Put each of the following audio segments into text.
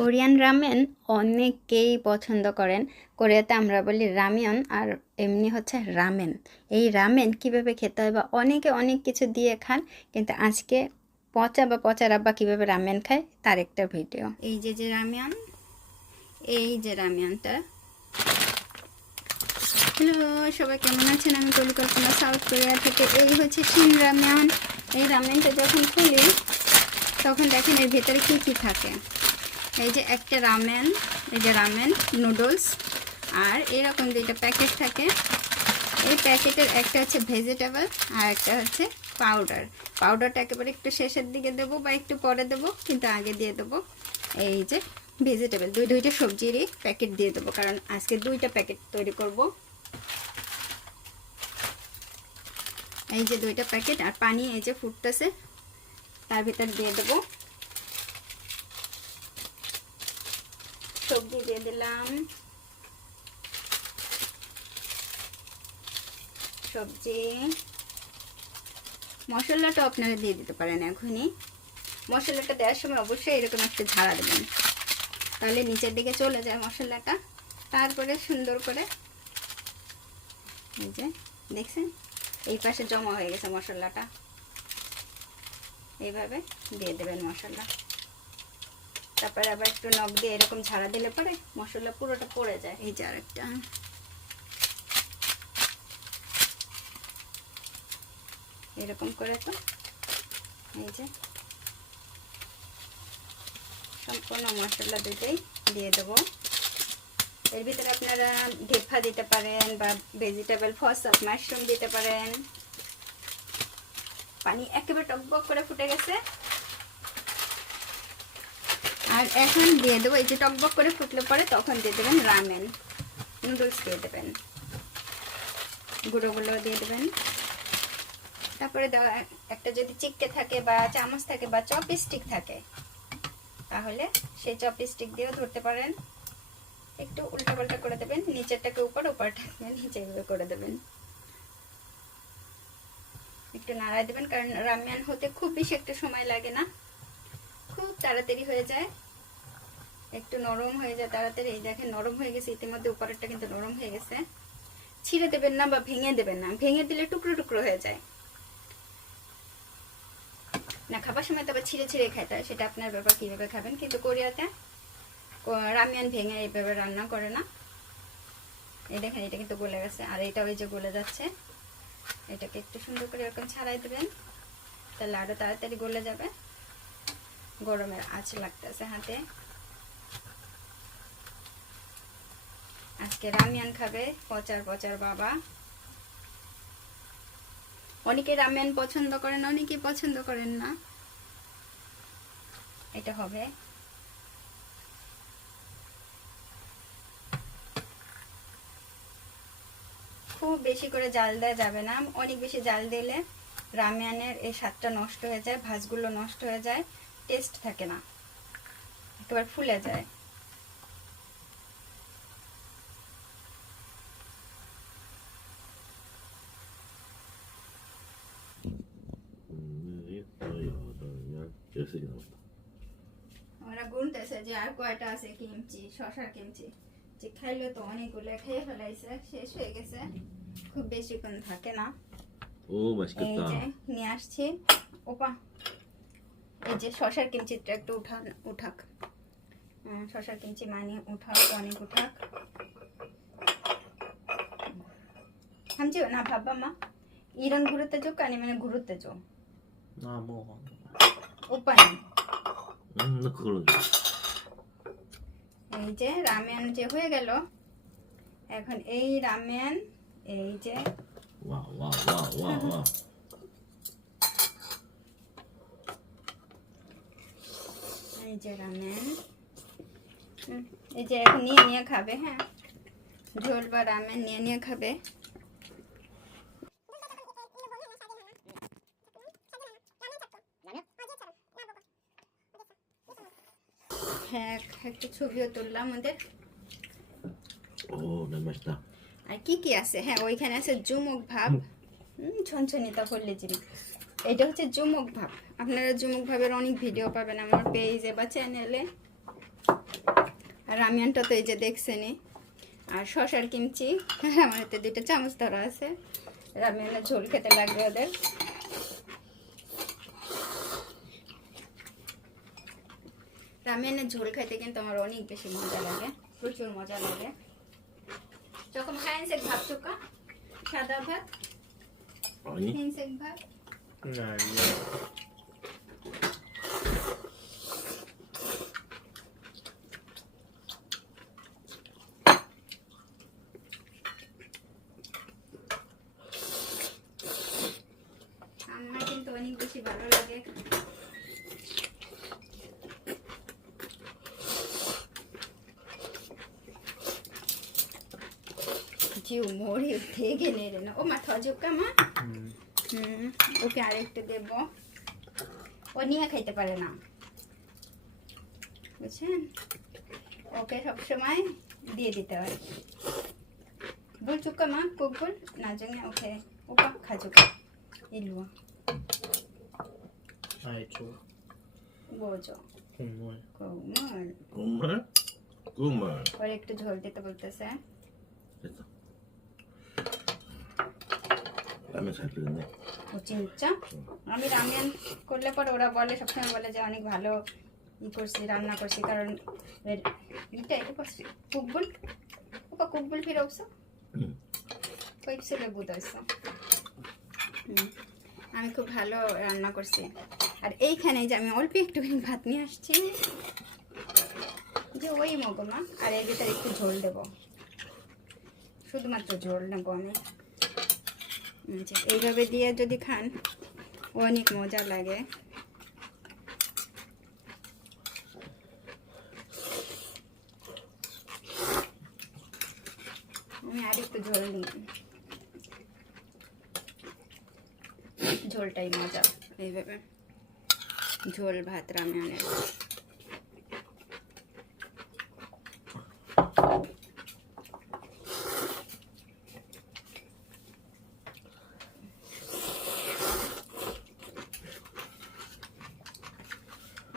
Korean ramen অনেকেই পছন্দ করেন। কোরিয়াতে আমরা বলি রামিয়ন, আর এমনি হচ্ছে রামেন। এই রামেন কিভাবে খেতে হয় বা অনেকে অনেক কিছু দিয়ে খান, কিন্তু আজকে পচা বা পচার আব্বা কীভাবে রামেন খায় তার একটা ভিডিও। এই যে রামিয়ন, এই যে রামিয়নটা। হ্যালো সবাই, কেমন আছেন? আমি পরিকল্পনা, সাউথ কোরিয়া থেকে। এই হচ্ছে শিন রামিয়ন। এই রামেনটা যখন খুলি তখন দেখেন এর ভেতরে কী কী থাকে। এই যে একটা রামেন, এই যে রামেন নুডলস, আর এরকম দুইটা প্যাকেট থাকে। এই প্যাকেটের একটা হচ্ছে ভেজিটেবল আর একটা হচ্ছে পাউডার। পাউডারটা একেবারে একটু শেষের দিকে দেবো বা একটু পরে দেবো, কিন্তু আগে দিয়ে দেবো এই যে ভেজিটেবল। দুইটা সবজিরই প্যাকেট দিয়ে দেবো, কারণ আজকে দুইটা প্যাকেট তৈরি করব। এই যে দুইটা প্যাকেট, আর পানি এই যে ফুটতেছে তার ভিতর দিয়ে দেবো। সবজি দিয়ে দিলাম, সবজি। মশলাটা আপনারা দিয়ে দিতে পারেন এখনই। মশলাটা দেওয়ার সময় অবশ্যই এরকম একটু ঝাড়া দেবেন, তাহলে নিচের দিকে চলে যায় মশলাটা। তারপরে সুন্দর করে এই যে দেখছেন এই পাশে জমা হয়ে গেছে মশলাটা, এইভাবে দিয়ে দেবেন মশলা। তারপরে আবার একটু নখ দিয়ে এরকম ঝাড়া দিলে পরে মশলা পুরোটা পড়ে যায়। এই যে আরেকটা, এরকম করে তো এই যে সম্পূর্ণ মশলা দুটোই দিয়ে দেবো। এর ভিতরে আপনারা ঢেফা দিতে পারেন বা ভেজিটেবল ফসল মাশরুম দিতে পারেন। পানি একেবারে টকবক করে ফুটে গেছে, আর এখন দিয়ে দেবো এই যে টকবক করে ফুটলে পরে তখন দিয়ে দেবেন রামেন নুডলস, দিয়ে দেবেন গুঁড়োগুলো দিয়ে দেবেন। তারপরে দেওয়া একটা যদি চিক্কে থাকে বা চামচ থাকে বা চপস্টিক থাকে, তাহলে সেই চপস্টিক দিয়েও ধরতে পারেন। একটু উল্টা পাল্টা করে দেবেন, নিচেরটাকে উপর, উপরটাকে নিচে করে দেবেন। একটু নাড়াই দেবেন, কারণ রামিয়ান হতে খুব বেশি একটা সময় লাগে না, খুব তাড়াতাড়ি হয়ে যায়, একটু নরম হয়ে যায় তাড়াতাড়ি। এই দেখেন নরম হয়ে গেছে ইতিমধ্যে, উপরেরটা কিন্তু নরম হয়ে গেছে। ছিঁড়ে দেবেন না বা ভেঙে দেবেন না, ভেঙে দিলে টুকরো টুকরো হয়ে যায় না। খাবার সময় তবে ছিঁড়ে ছিঁড়ে খাইতে হয়, সেটা আপনার ব্যাপার কীভাবে খাবেন। কিন্তু কোরিয়াতে রামিয়ান ভেঙে এইভাবে রান্না করে না। এই দেখেন এটা কিন্তু গলে গেছে, আর এটা ওই যে গলে যাচ্ছে। এটাকে একটু সুন্দর করে এরকম ছাড়াই দেবেন, তাহলে আরো তাড়াতাড়ি গলে যাবে। গরমের আঁচ লাগতেছে হাতে। আজকে রামিয়ান খাবে পচার পচার বাবা। অনেকে রামিয়ান পছন্দ করেন, অনেকে পছন্দ করেন না। এটা হবে খুব বেশি করে জাল দেওয়া যাবে না, অনেক বেশি জাল দিলে রামিয়ানের এই স্বাদটা নষ্ট হয়ে যায়, ভাজগুলো নষ্ট হয়ে যায়, টেস্ট থাকে না, একেবারে ফুলে যায়। ওরা গুনতেছে যে আর কয়টা আছে কিমচি, শশার কিমচি, যে খাইলে তো অনেকগুলো খেয়ে ফেলাইছে, শেষ হয়ে গেছে, খুব বেশিক্ষণ থাকে না। এই যে নিয়ে আসছি ওপা, এই যে শশার কিমচিটা একটু উঠাক, শশার কিমচি মানে উঠাক, অনেক উঠাক। 함지 나 봐봐마 이런 그릇 줘 아니면 그릇 줘? 나 먹어. 오빠는? 나 그걸로 줘. এই যে রামেন যে হয়ে গেল, এখন এই রামেন এই যে 와. এই যে রামেন, এই যে এখন নিয়ে নিয়ে খাবে। হ্যাঁ, ঝোল বা রামেন নিয়ে নিয়ে খাবে। হ্যাঁ, একটা ছবিও তুললাম আমাদের। 오, 너무 맛있다. আর কি কি আছে? হ্যাঁ, ওইখানে আছে জুমুক ভাব, ছনছনিতা করলে জিরি। এটা হচ্ছে জুমুক ভাব। আপনারা জুমুক ভাবের অনেক ভিডিও পাবেন আমার পেজে বা চ্যানেলে। আর রামিয়ানটা তো এই যে দেখছেনই। আর শশার কিমচি আমার হাতে 2টা চামচ ধরা আছে। রামিয়ানের ঝোল খেতে লাগবে ওদের। রামিয়ানের ঝোল খাইতে কিন্তু আমার অনেক বেশি মজা লাগে, প্রচুর মজা লাগে। যখন হ্যান্ডশেক ভাত চোকা, সাদা ভাত, 아니? হ্যান্ডশেক ভাত। আমার কিন্তু অনেক বেশি ভালো লাগে। জিউ মোড়ে থেকে নেড়ে না। ও মা থজুকা মা। ওকে আরেকটু দেব। ও নিয়ে খাইতে পারে না, বুঝছেন? ওকে সবসময় দিয়ে দিতে হয়। bulcuka ma kukul na중에 오케이 오빠 가져가 일로 와. 알죠. 뭐죠? 국물. 국물. 국물? 국물. ওর একটু ঝোল দিতে বলতেছে। 됐어. 라면 잘 끓였네. ও 진짜? আমি রামেন করলে পরে ওরা বলে, সবসময় বলে যে অনেক ভালো করছি, রান্না করছি, কারণ এটা করছি কুকবুল। ওপা কুকবুল ফিরে 없어? কইছিলে বুঝাইছো। আমি খুব ভালো রান্না করছি। আর এইখানে যে আমি অল্প একটুখানি ভাত নিয়ে আসছি, যে ওই মগমা, আর এর ভিতরে একটু ঝোল দেব, শুধুমাত্র ঝোল নেব আমি। এইভাবে দিয়ে যদি খান অনেক মজা লাগে। আমি আর একটু ঝোল নিই, ঝোলটাই মজা। এইভাবে ঝোল ভাত রামেনের।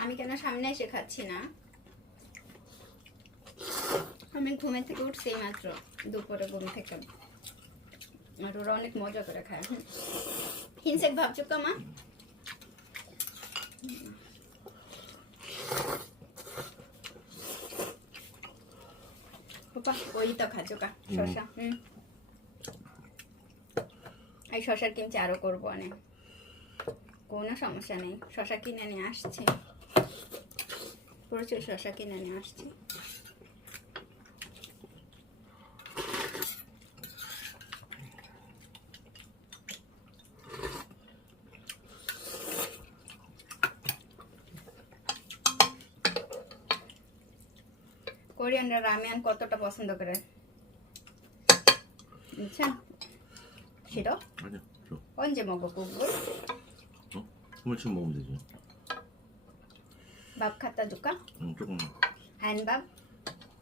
আমি কেন সামনে এসে খাচ্ছি না, আমি ঘুমের থেকে উঠছি মাত্র, দুপুরে ঘুম থেকে। আর ওরা অনেক মজা করে খায়। হিনসেক ভাবছো মা? ওপা ওই তো খাচ্ছো কা শশা। এই শশার কিমচি আরো করবো অনেক, কোনো সমস্যা নেই। শশা কিনে নিয়ে আসছি, প্রচুর শশা কিনে নিয়ে আসছি। কোরিয়ানরা রামেন কতটা পছন্দ করে বুঝছেন? 싫어? 아니야, 줘. 언제 먹어 국물? 어? 국물 지금 먹으면 되지. 밥 갖다 줄까? 응, 조금만. 한밥?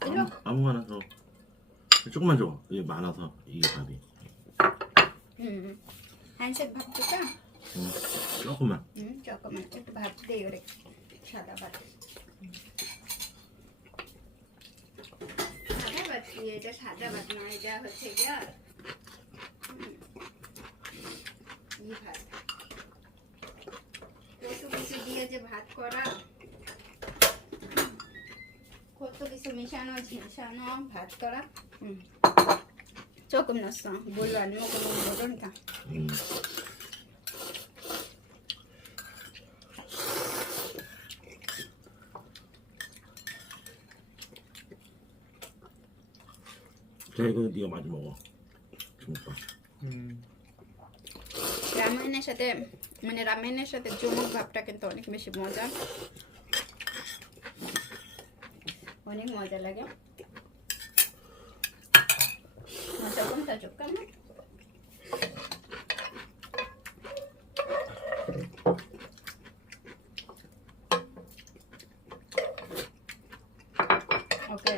일로? 아무거나 줘. 조금만 줘. 이게 많아서 이게 밥이. 한식 밥 줄까? 응, 조금만. 조금만. একটু ভাত দিয়ে ওরে, সাদা ভাত। সাদা ভাত কি? এটা সাদা ভাত নয়, এটা হচ্ছে গিয়া ই ভাত। কত কিছু দিয়ে যে ভাত করা, কত কিছু মিশানো ঝিসানো ভাত করা। 조금 넣었어. 물로 안 먹으면 모르니까. 자, 이거 네가 많이 먹어. 중국밥. রামেনের সাথে, মানে রামেনের সাথে জমক ভাবটা কিন্তু অনেক বেশি মজা, অনেক মজা লাগে। মজা কোনটা চোখা না? ওকে,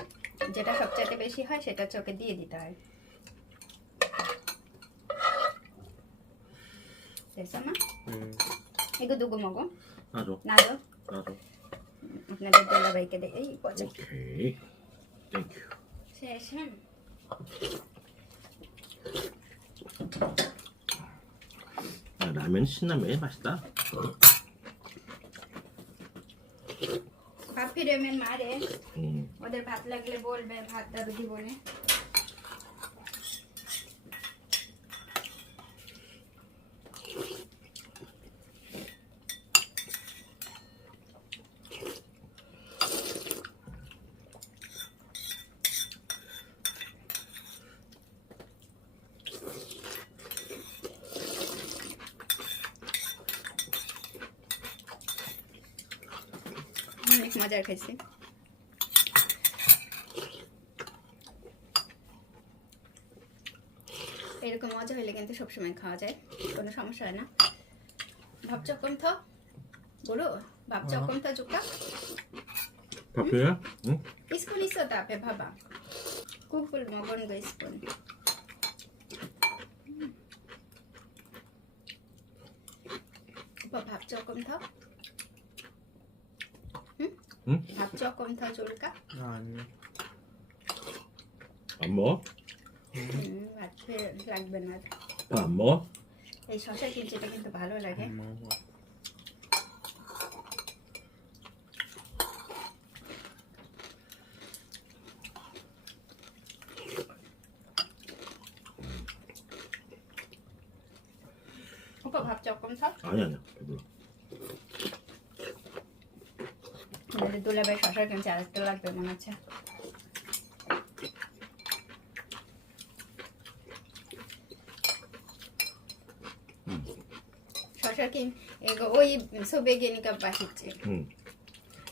যেটা সবচেয়ে বেশি হয় সেটা চোখে দিয়ে দিতে হয়। 됐어 মা? 이거 누구 먹어? 놔줘. 나도? 놔줘. আপনাদের দুলাভাইকে দে। এই পচা। 오케이. 땡큐. শেষ হ্যাঁ 야, 라면 신라면이 맛있다. ভাত ফিরেমের মারে 음. ওদের ভাত লাগলে বলবে ভাত দাদু দিবনে অনেক মজার খাইছি এরকম মজা হলে কিন্তু সবসময় খাওয়া যায় কোনো সমস্যা হয় না ভাবছ কোন থ বলো ভাবছ কোন থ চুকা 밥이야? 응? স্কুল ইসো তাপে ভাবা কুকুল মগন গো স্কুল ভাবছ কোন থ 응? ভাবছ কোন থ চুলকা 아니. 안 먹어? ভাত লাগবে না 밥 안 먹어? এই শশা কিমচিটা কিন্তু ভালো লাগে 안 먹어. 오빠 밥 조금 사? 아니 아니야. 배불러. 근데 দুলাভাই শশার কিমচি আরেকটা লাগবে মনে হচ্ছে শশার কিম ওই সোবেগেনিকা বাসিচ্ছে 응.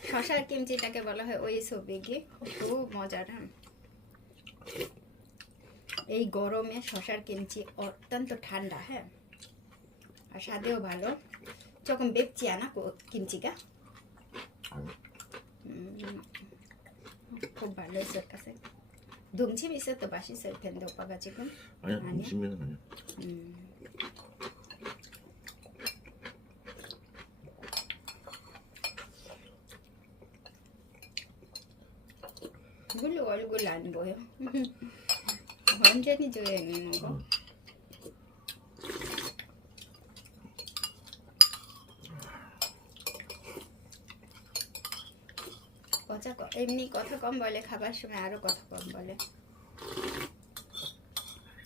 শশার কিমচিটাকে বলা হয় ওই সোবেগে খুব মজার হ্যাঁ এই গরমে শশার কিমচি অত্যন্ত ঠান্ডা হ্যাঁ আর স্বাদেও ভালো 조금 맵지 않아? 김치가? খুব ভালো এসের কাছে দুমছি মিশে তো 맛있을 텐데 오빠가 지금 아니야. 아니야? 음식면은 아니야. 이걸로 얼굴 안 보여 완전히 조용히 먹어 এমনি কথা কম বলে খাবার সময় আরো কথা কম বলে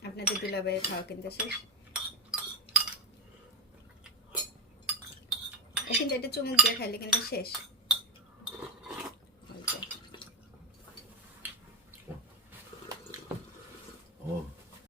আপনাদের দুলাভাইয়ের খাওয়া কিন্তু শেষ কিন্তু এটা চুমুক দিয়ে খাইলে কিন্তু শেষ